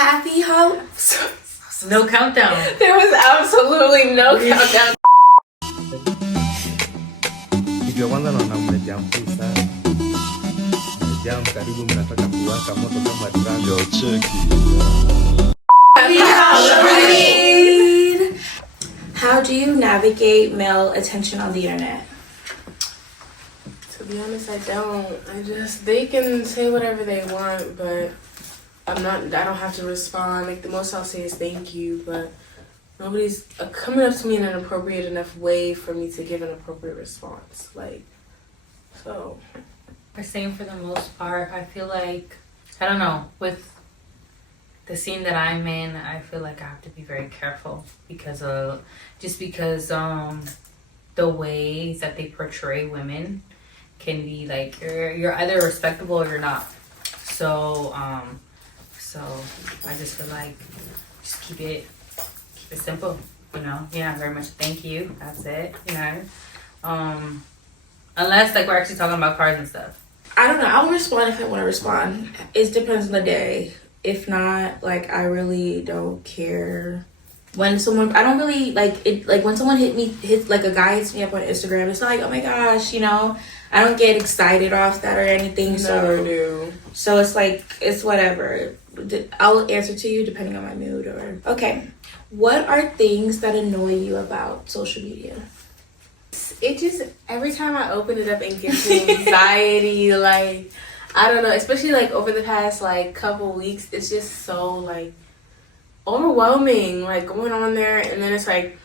Happy Hall. No countdown. There was absolutely no countdown. Ikiwanga na mmejam pesa. Mmejam karibu mnataka kuwaka moto kama drama. Yo check. Happy Halloween. How do you navigate male attention on the internet? To be honest, I don't. They can say whatever they want, but I don't have to respond. Like, the most I'll say is thank you, but nobody's coming up to me in an appropriate enough way for me to give an appropriate response. Like, so. The same for the most part. I feel like, I don't know, with the scene that I'm in, I feel like I have to be very careful because the ways that they portray women can be like, you're either respectable or you're not. So I just feel like just keep it simple, you know. Yeah, very much thank you. That's it, you know. Unless like we're actually talking about cars and stuff. I don't know. I'll respond if I want to respond. It depends on the day. If not, like, I really don't care. When someone, I don't really like it. Like when someone like a guy hits me up on Instagram, it's not like, oh my gosh, you know. I don't get excited off that or anything. Never do. So it's like, it's whatever. I'll answer to you depending on my mood or... Okay. What are things that annoy you about social media? It just, every time I open it up, it gives me anxiety. Like, I don't know. Especially, like, over the past, like, couple weeks, it's just so, like, overwhelming. Like, going on there, and then it's, like,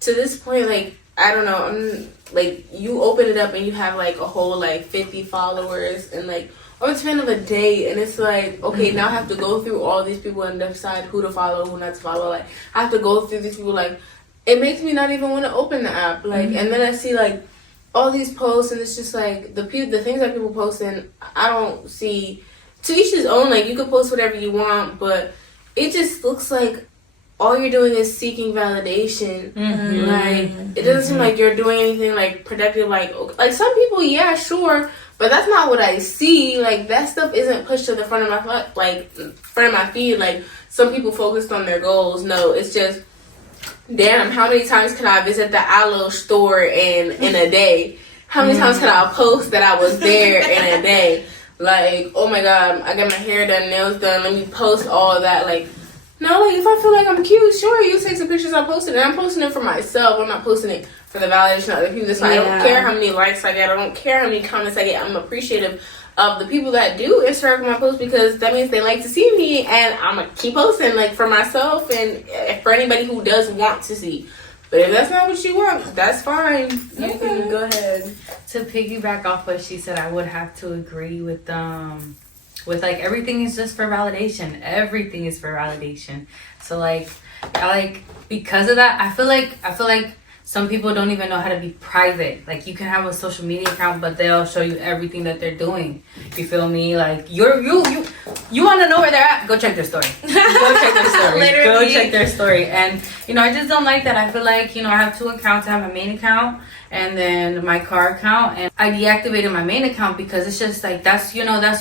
to this point, like, I don't know. I'm, like, you open it up, and you have, like, a whole, like, 50 followers, and, like, over the span of a day, and it's like, okay, now I have to go through all these people and decide who to follow, who not to follow. Like, I have to go through these people. Like, it makes me not even want to open the app. Like, and then I see like all these posts, and it's just like the things that people post, and I don't see. To each his own. Like, you can post whatever you want, but it just looks like all you're doing is seeking validation. Mm-hmm. Like, it doesn't seem like you're doing anything like productive. Like some people, yeah, sure. But that's not what I see. Like, that stuff isn't pushed to the front of my feed. Like, some people focused on their goals. No, it's just, damn, how many times can I visit the Aloe store in a day? How many times can I post that I was there in a day? Like, oh my God, I got my hair done, nails done. Let me post all that. Like, no, like, if I feel like I'm cute, sure, you take some pictures, I'll post it. And I'm posting it for myself. I'm not posting it for the validation of other people. It's like, I don't care how many likes I get. I don't care how many comments I get. I'm appreciative of the people that do interact with my posts, because that means they like to see me, and I'm going to keep posting, like, for myself and for anybody who does want to see. But if that's not what you want, that's fine. You can go ahead. To piggyback off what she said, I would have to agree with like, everything is just for validation. Everything is for validation. So like because of that, I feel like some people don't even know how to be private. Like, you can have a social media account, but they'll show you everything that they're doing. You feel me? Like, you want to know where they're at? Go check their story. Go check their story. Go check their story. And, you know, I just don't like that. I feel like, you know, I have two accounts. I have a main account and then my car account. And I deactivated my main account because it's just like, that's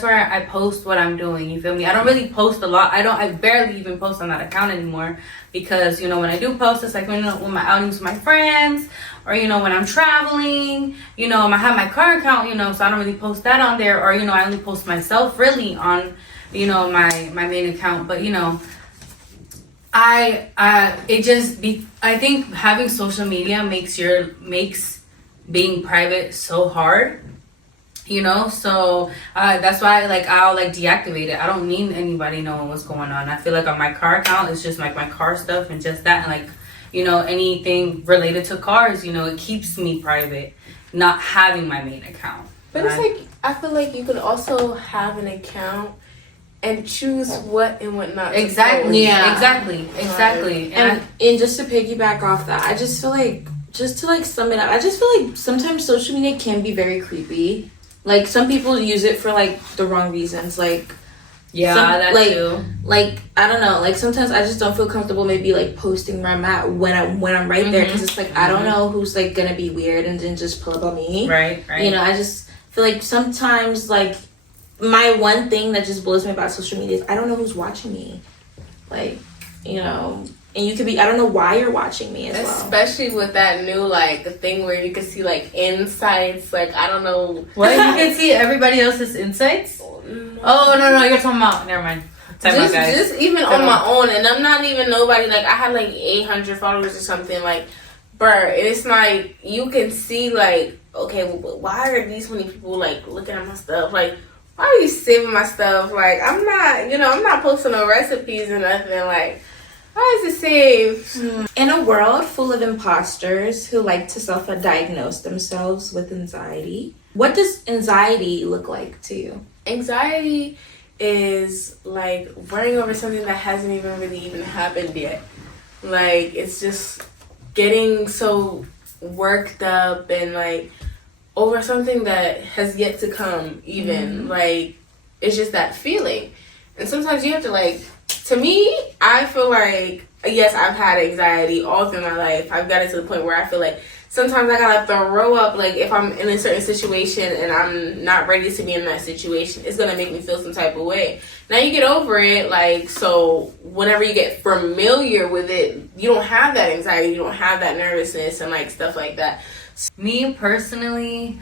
where I post what I'm doing. You feel me? I don't really post a lot. I barely even post on that account anymore. Because, you know, when I do post, it's like when my outings with my friends, or, you know, when I'm traveling, you know, I have my car account, you know, so I don't really post that on there. Or, you know, I only post myself really on, you know, my main account. But, you know, I think having social media makes being private so hard. You know, so that's why, like, I'll like deactivate it. I don't need anybody knowing what's going on. I feel like on my car account, it's just like my car stuff and just that, and like, you know, anything related to cars, you know, it keeps me private, not having my main account. But it's like, I feel like you can also have an account and choose what and what not. Exactly. Yeah. Exactly. And just to piggyback off that, I just feel like, just to like sum it up, I just feel like sometimes social media can be very creepy. Like, some people use it for, like, the wrong reasons. Like, that's like, true. Like, I don't know. Like, sometimes I just don't feel comfortable maybe, like, posting where I'm at when I'm right there. Because it's like, I don't know who's, like, going to be weird and then just pull up on me. Right. You know, I just feel like sometimes, like, my one thing that just blows me about social media is I don't know who's watching me. like, you know, and you could be, I don't know why you're watching me as well. Especially with that new, like, thing where you can see, like, insights. Like, I don't know. What? You can see everybody else's insights? Oh, no, you're talking about, never mind. Just even on my own, and I'm not even nobody, like, I had, like, 800 followers or something, like, bruh, it's like, you can see, like, okay, well, why are these many people, like, looking at my stuff? Like, why are you saving my stuff? Like, I'm not posting no recipes or nothing, like, why is it saved? In a world full of imposters who like to self-diagnose themselves with anxiety, what does anxiety look like to you? Anxiety is like worrying over something that hasn't even happened yet. Like, it's just getting so worked up and like over something that has yet to come even. Like, it's just that feeling. And sometimes you have to, like, to me, I feel like, yes, I've had anxiety all through my life. I've got it to the point where I feel like sometimes I gotta throw up, like, if I'm in a certain situation and I'm not ready to be in that situation, it's gonna make me feel some type of way. Now you get over it, like, so whenever you get familiar with it, you don't have that anxiety, you don't have that nervousness and, like, stuff like that. Me personally,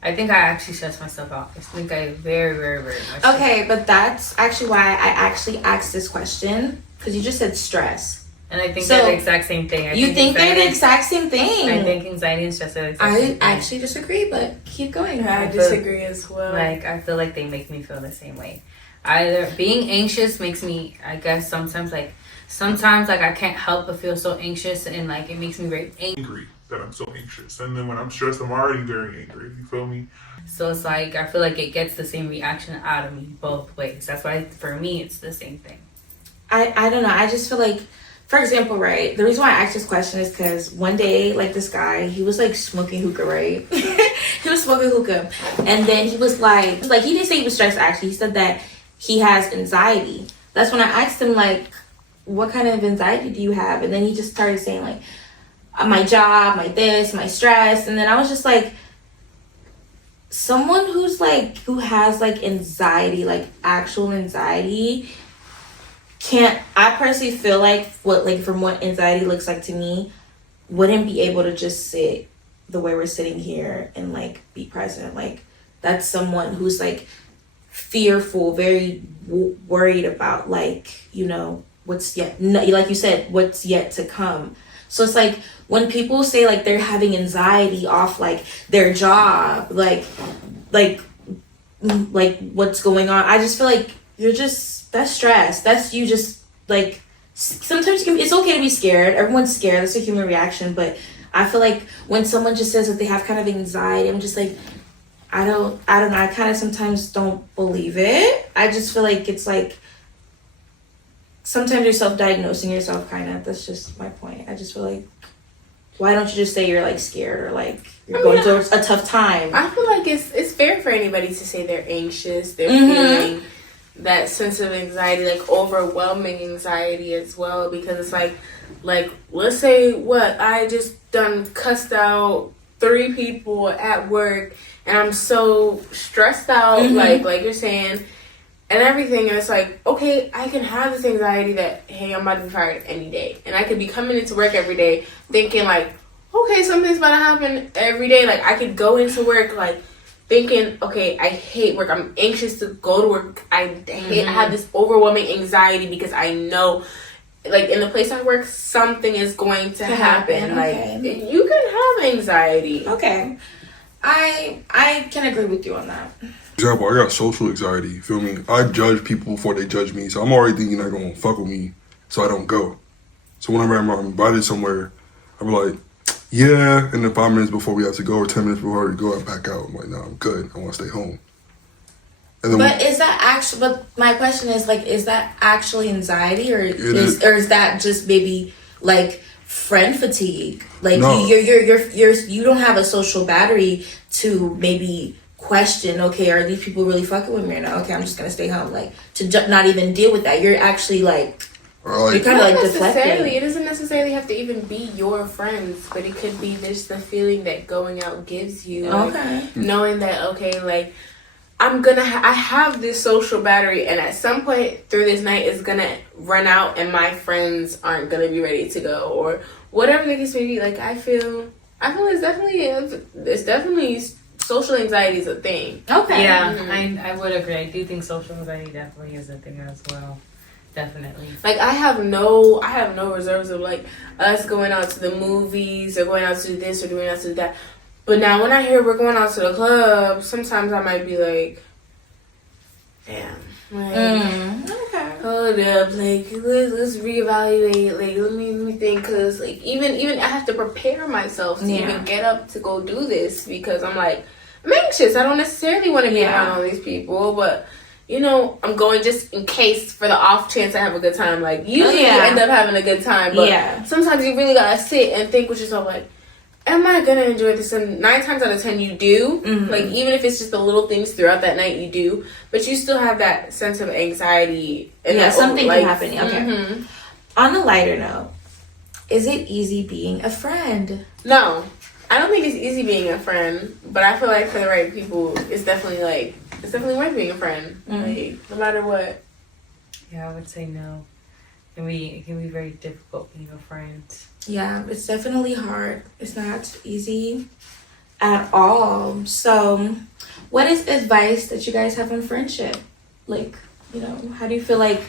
I think I actually stress myself out. I think I very, very, very much. Okay, but that's actually why I actually asked this question, because you just said stress. And I think they're the exact same thing. You think they're the exact same thing? I think anxiety and stress are the exact same thing. I actually disagree, but keep going. I disagree as well. Like, I feel like they make me feel the same way. Either being anxious makes me, I guess, sometimes like I can't help but feel so anxious, and like it makes me very angry that I'm so anxious. And then when I'm stressed, I'm already very angry. You feel me? So it's like, I feel like it gets the same reaction out of me both ways. That's why, for me, it's the same thing. I don't know. I just feel like, for example, right, the reason why I asked this question is because one day, like, this guy, he was, like, smoking hookah, right? He was smoking hookah. And then he was like, he didn't say he was stressed, actually. He said that he has anxiety. That's when I asked him, like, what kind of anxiety do you have? And then he just started saying, like, my job, my this, my stress. And then I was just like, someone who has like anxiety, like actual anxiety, I personally feel like from what anxiety looks like to me, wouldn't be able to just sit the way we're sitting here and like be present. Like, that's someone who's like fearful, very worried about, like, you know, like you said, what's yet to come. So it's like, when people say like they're having anxiety off like their job, like what's going on, I just feel like that's stress. That's you just like, sometimes it's okay to be scared. Everyone's scared. That's a human reaction. But I feel like when someone just says that they have kind of anxiety, I'm just like, I don't know. I kind of sometimes don't believe it. I just feel like it's like, sometimes you're self-diagnosing yourself, kind of. That's just my point. I just feel like, why don't you just say you're like scared or like you're going through a tough time? I feel like it's fair for anybody to say they're anxious, they're feeling that sense of anxiety, like overwhelming anxiety as well, because it's like let's say I just done cussed out 3 people at work and I'm so stressed out, like you're saying, and everything, and it's like, okay, I can have this anxiety that, hey, I'm about to be fired any day. And I could be coming into work every day thinking, like, okay, something's about to happen every day. Like, I could go into work, like, thinking, okay, I hate work. I'm anxious to go to work. I have this overwhelming anxiety because I know, like, in the place I work, something is going to happen. Okay. Like, you can have anxiety. Okay. I can agree with you on that. Example, I got social anxiety, you feel me? I judge people before they judge me, so I'm already thinking they're gonna fuck with me, so I don't go. So whenever I'm invited somewhere, I'm like, yeah, and then 5 minutes before we have to go, or 10 minutes before we go, I back out. I'm like, no, I'm good, I wanna stay home. And then but my question is, like, is that actually anxiety, or is that just maybe like friend fatigue? Like, no. you don't have a social battery to maybe question, okay, are these people really fucking with me or not? Okay, I'm just gonna stay home. Like, to not even deal with that. You're actually like, you're kind of like deflecting. It doesn't necessarily have to even be your friends, but it could be just the feeling that going out gives you. Okay. Like, knowing that, okay, like, I have this social battery, and at some point through this night it's gonna run out, and my friends aren't gonna be ready to go, or whatever the case may be. Like I feel it's definitely social anxiety is a thing. Okay. Yeah, I would agree. I do think social anxiety definitely is a thing as well. Definitely. Like I have no reserves of like us going out to the movies or going out to do this or going out to do that. But now when I hear we're going out to the club, sometimes I might be like, damn. Like, Okay. hold up, like let's reevaluate. Like let me think, cause like even I have to prepare myself to even get up to go do this because I'm like I'm anxious. I don't necessarily want to be around all these people, but you know I'm going just in case for the off chance I have a good time. Like usually you end up having a good time, but sometimes you really gotta sit and think with yourself like, am I gonna enjoy this? And 9 times out of 10 you do. Like even if it's just the little things throughout that night you do, but you still have that sense of anxiety. And that something like, can happen. Okay. On a lighter note, is it easy being a friend? No, I don't think it's easy being a friend, but I feel like for the right people, it's definitely worth being a friend. Like no matter what. Yeah, I would say no. It can be very difficult being a friend. Yeah, it's definitely hard. It's not easy at all. So, what is advice that you guys have on friendship? Like, you know, how do you feel like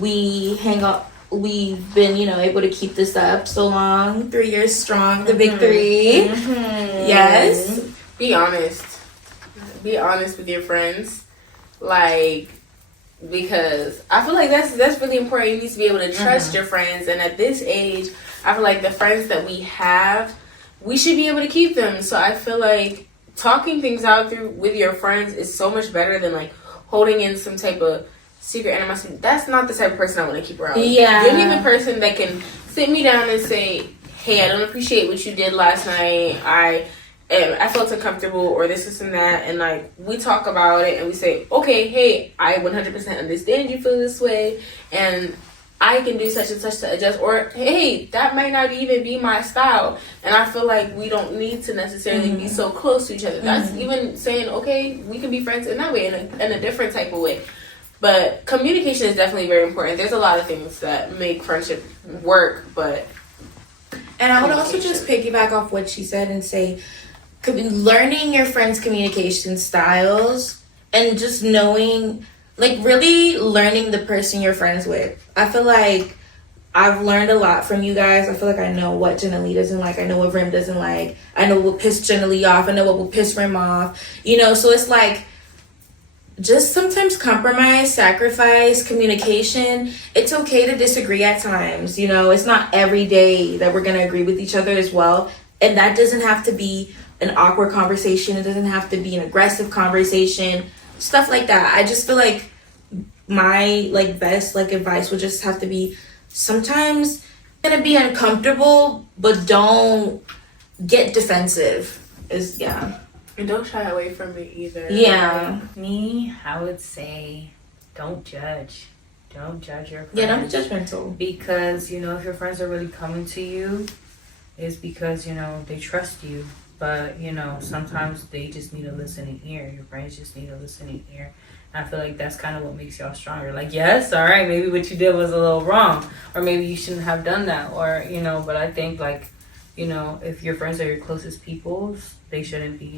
we hang up? We've been, you know, able to keep this up so long, 3 years strong, the big 3. Yes. Be honest. Be honest with your friends. Like, because I feel like that's really important. You need to be able to trust your friends, and at this age I feel like the friends that we have, we should be able to keep them. So I feel like talking things out through with your friends is so much better than like holding in some type of secret animosity. That's not the type of person I want to keep around. Yeah. Give me the person that can sit me down and say, hey, I don't appreciate what you did last night. I felt uncomfortable, or this and that, and like we talk about it and we say, okay, hey, I 100% understand you feel this way, and I can do such and such to adjust, or hey, that might not even be my style, and I feel like we don't need to necessarily be so close to each other. That's even saying, okay, we can be friends in that way, in a different type of way. But communication is definitely very important. There's a lot of things that make friendship work, but and I would also just piggyback off what she said and say, learning your friends' communication styles and just knowing, like really learning the person you're friends with. I feel like I've learned a lot from you guys. I feel like I know what Jenna-Lee doesn't like. I know what Rim doesn't like. I know what will piss Jenna-Lee off. I know what will piss Rim off. You know, so it's like just sometimes compromise, sacrifice, communication. It's okay to disagree at times. You know, it's not every day that we're going to agree with each other as well. And that doesn't have to be an awkward conversation. It doesn't have to be an aggressive conversation. Stuff like that. I just feel like my like best like advice would just have to be sometimes it's gonna be uncomfortable, but don't get defensive. And don't shy away from it either. Yeah. Me, I would say don't judge. Don't judge your friends. Yeah, don't be judgmental. Because, you know, if your friends are really coming to you, it's because, you know, they trust you. But, you know, sometimes they just need a listening ear. Your friends just need a listening ear. And I feel like that's kind of what makes y'all stronger. Like, yes, all right, maybe what you did was a little wrong. Or maybe you shouldn't have done that. Or, you know, but I think, like, you know, if your friends are your closest people, they shouldn't put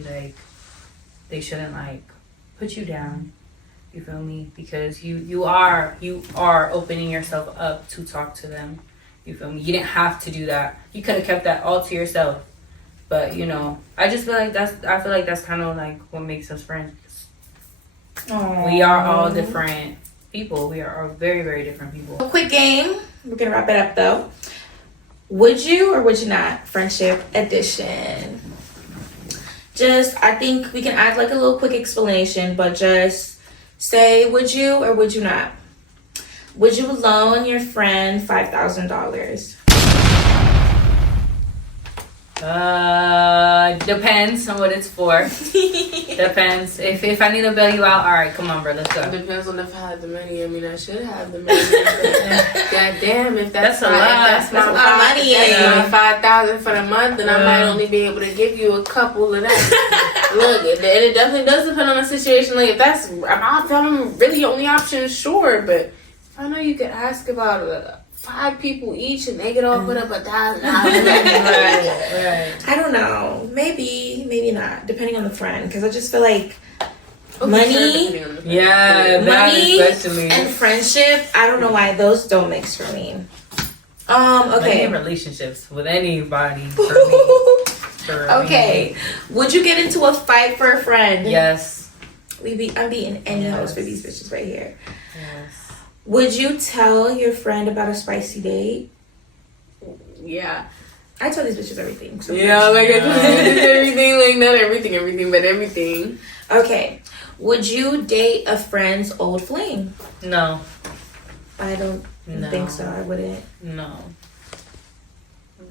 you down. You feel me? Because you are opening yourself up to talk to them. You feel me? You didn't have to do that. You could have kept that all to yourself. But, you know, I feel like that's kind of like what makes us friends. Aww. We are all different people. We are all very, very different people. A quick game. We're going to wrap it up, though. Would you or would you not? Friendship edition. I think we can add like a little quick explanation, but just say, would you or would you not? Would you loan your friend $5,000? Depends on what it's for. Depends. If I need to bail you out, all right, come on, bro, let's go. It depends on if I had the money. I mean, I should have the money. God damn, if that's a lot. That's a lot of money. That's my $5,000 for the month, then I might only be able to give you a couple of that. Look, and it definitely does depend on the situation. Like, if I'm really only option, sure, but I know you could ask about 5 people each, and they could all put up $1,000. Right. I don't know. Maybe not. Depending on the friend, because I just feel like money, Yeah, that money especially. and friendship. I don't know why those don't mix for me. Any Okay. relationships with anybody for me. For Okay. Would you get into a fight for a friend? Me. Yes. I'm beating any hoes for these bitches right here. Yes. Would you tell your friend about a spicy date? Yeah. I tell these bitches everything. So Yeah, like everything, like not everything, but everything. Okay. Would you date a friend's old flame? No. I don't No. think so. I wouldn't. No.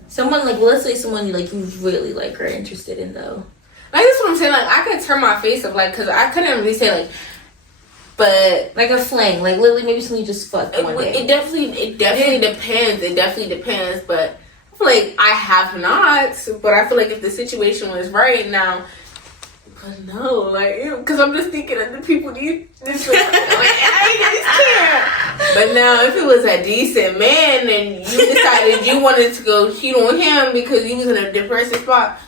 Someone like, well, let's say someone you really like are interested in though. Like that's what I'm saying. Like I could turn my face up, like, cause I couldn't really say like, but Like a fling, like literally maybe someone you just fucked one day. it definitely depends. It definitely depends. But I feel like I have not. But I feel like if the situation was right now, but no, like, cause I'm just thinking of the people this like, I just can't. But now if it was a decent man and you decided you wanted to go cheat on him because he was in a depressive spot.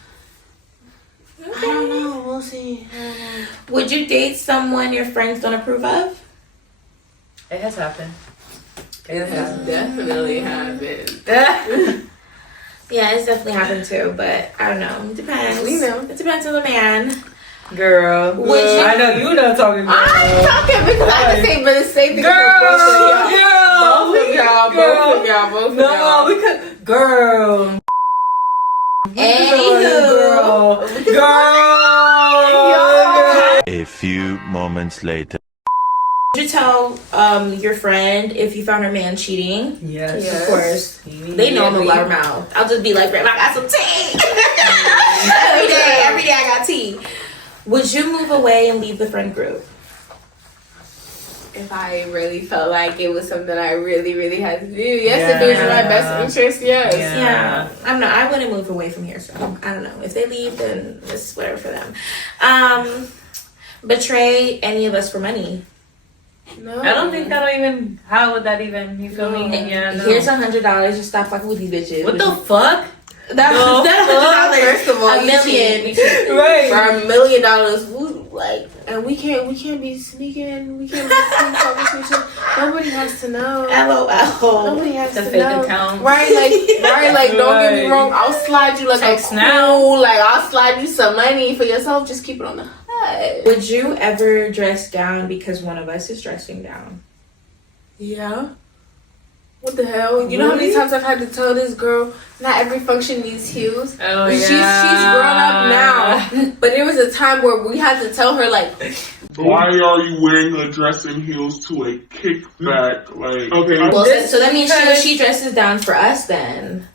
I don't know. We'll see. I don't know. Would you date someone your friends don't approve of? It has happened. It has definitely happened. Yeah, it's definitely happened too, but I don't know. It depends. We know. It depends on the man. Girl. Would you- I know you not talking about I'm talking because I can say, but the same thing Girl, for both of y'all. girl, Both of y'all. we could. Girl. Anywho. Girl. A few moments later. Would you tell your friend if you found her man cheating? Yes. Yes. Of course. They know I'm a loud mouth. I'll just be like, "Babe, I got some tea." every day I got tea. Would you move away and leave the friend group? If I really felt like it was something I really, really had to do, yes. If it was in my best interest, yes. Yeah. I wouldn't move away from here, so I don't know. If they leave, then it's whatever for them. Betray any of us for money. No. I don't think that'll even. How would that even? You feel me? Yeah. No. Here's $100. Just stop fucking with these bitches. What the fuck? That's $100. First of all, $1 million. Right. For $1 million, like, and we can't be sneaking. We can't be sneaking talking to each other. Nobody has to know. LOL. Nobody has The to fake know. account. Right, like, don't get me wrong. I'll slide you like Text a now. cool, like, I'll slide you some money for yourself. Just keep it on the hush. Would you ever dress down because one of us is dressing down? Yeah. What the hell? You know how many times I've had to tell this girl not every function needs heels? Oh, She's yeah. grown up now. But there was a time where we had to tell her, like, Why are you wearing a dress and heels to a kickback? Like, okay, Well, so that means she dresses down for us then.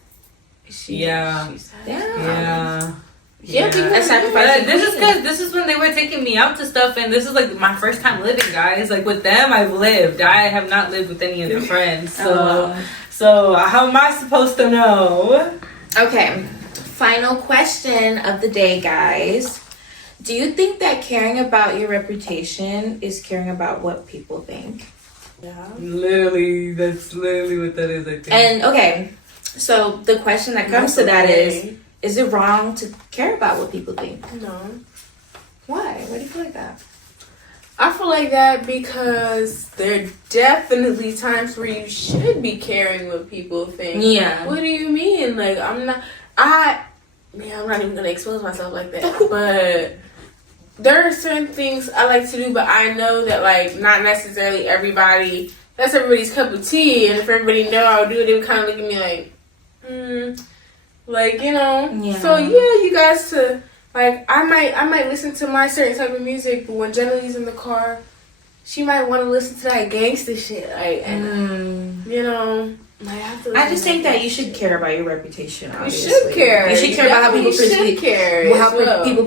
Yeah. Yeah. Yeah, A But sacrifice. this is when they were taking me out to stuff, and this is like my first time living, guys. Like with them, I've lived. I have not lived with any of their friends, so how am I supposed to know? Okay. Final question of the day, guys. Do you think that caring about your reputation is caring about what people think? Literally, that's literally what that is. I think. And okay, so the question that comes to that is it wrong to care about what people think? No. Why? Why do you feel like that? I feel like that because there are definitely times where you should be caring what people think. Yeah. What do you mean? Like, I'm not even gonna expose myself like that. But there are certain things I like to do, but I know that, like, not necessarily that's everybody's cup of tea. And if everybody know I'll do it, they would kind of look at me like, like, you know. Yeah. So yeah, you guys to, like, I might listen to my certain type of music, but when Jenna's in the car, she might want to listen to that gangster shit, like, and, you know. I just think that you should care about your reputation. Obviously. You should care. You should care about how people perceive care.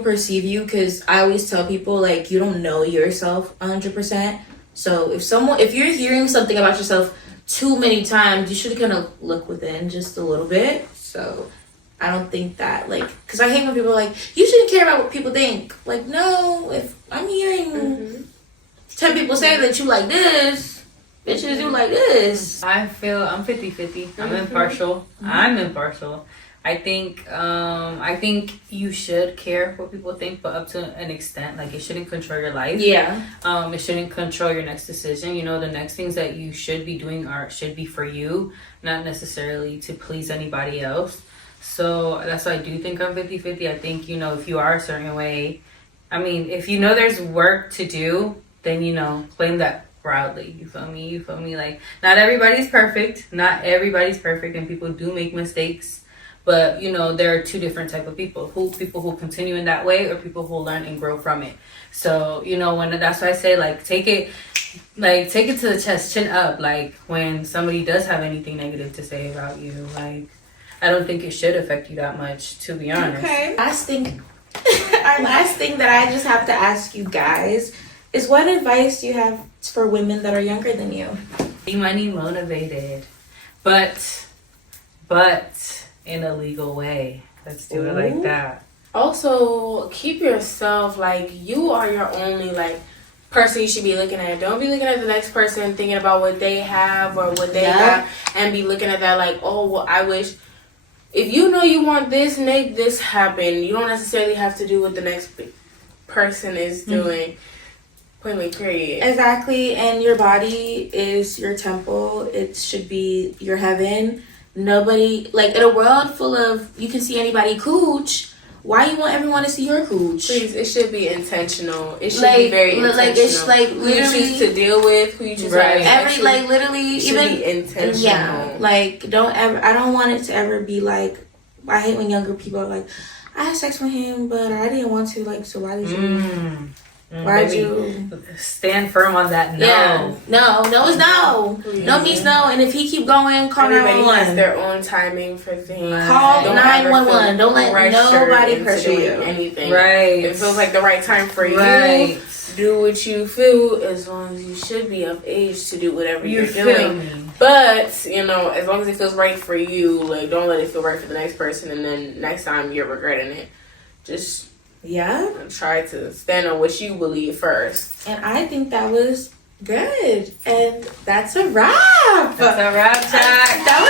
Perceive you. Because I always tell people like you don't know yourself 100%. So if you're hearing something about yourself too many times, you should kind of look within just a little bit. So I don't think that like because I hate when people are like you shouldn't care about what people think. Like no, if I'm hearing 10 people say that you like this. Bitches do like this. I feel I'm 50-50. I'm impartial. I'm impartial. I think you should care what people think, but up to an extent. Like it shouldn't control your life. Yeah. It shouldn't control your next decision. You know, the next things that you should be doing should be for you, not necessarily to please anybody else. So that's why I do think I'm 50-50. I think, you know, if you are a certain way, I mean, if you know there's work to do, then, you know, claim that proudly. You feel me? Like, not everybody's perfect. And people do make mistakes. But, you know, there are two different type of people. People who continue in that way or people who learn and grow from it. So, you know, that's why I say, like, take it to the chest, chin up. Like, when somebody does have anything negative to say about you, like, I don't think it should affect you that much, to be honest. Okay. Our last thing that I just have to ask you guys is what advice do you have for women that are younger than you? Be money motivated, but in a legal way. Let's do it like that. Also, keep yourself like you are your only like person you should be looking at. Don't be looking at the next person thinking about what they have or what they got and be looking at that like, oh, well, I wish. If you know you want this, make this happen. You don't necessarily have to do what the next person is doing. Point blank, period. Exactly, and your body is your temple. It should be your heaven. Nobody, like in a world full of, you can see anybody cooch, why you want everyone to see your cooch? Please, it should be intentional. It should be very intentional. Like it's like who you choose to deal with, who you choose to like literally even be intentional. Yeah, like I don't want it to ever be like, I hate when younger people are like, I had sex with him, but I didn't want to. Like, so why did you? Why'd you stand firm on that? No. Yeah. No is no. Yeah. No means no. And if he keep going, call 911. Everybody has their own timing for things. Call 911. Don't let nobody pressure you. Anything. Right. It feels like the right time for you. Do what you feel as long as you should be of age to do whatever you're doing. But, you know, as long as it feels right for you, like, don't let it feel right for the next person and then next time you're regretting it. Just try to stand on what you believe first. And I think that was good. And that's a wrap. That's a wrap, Jack. That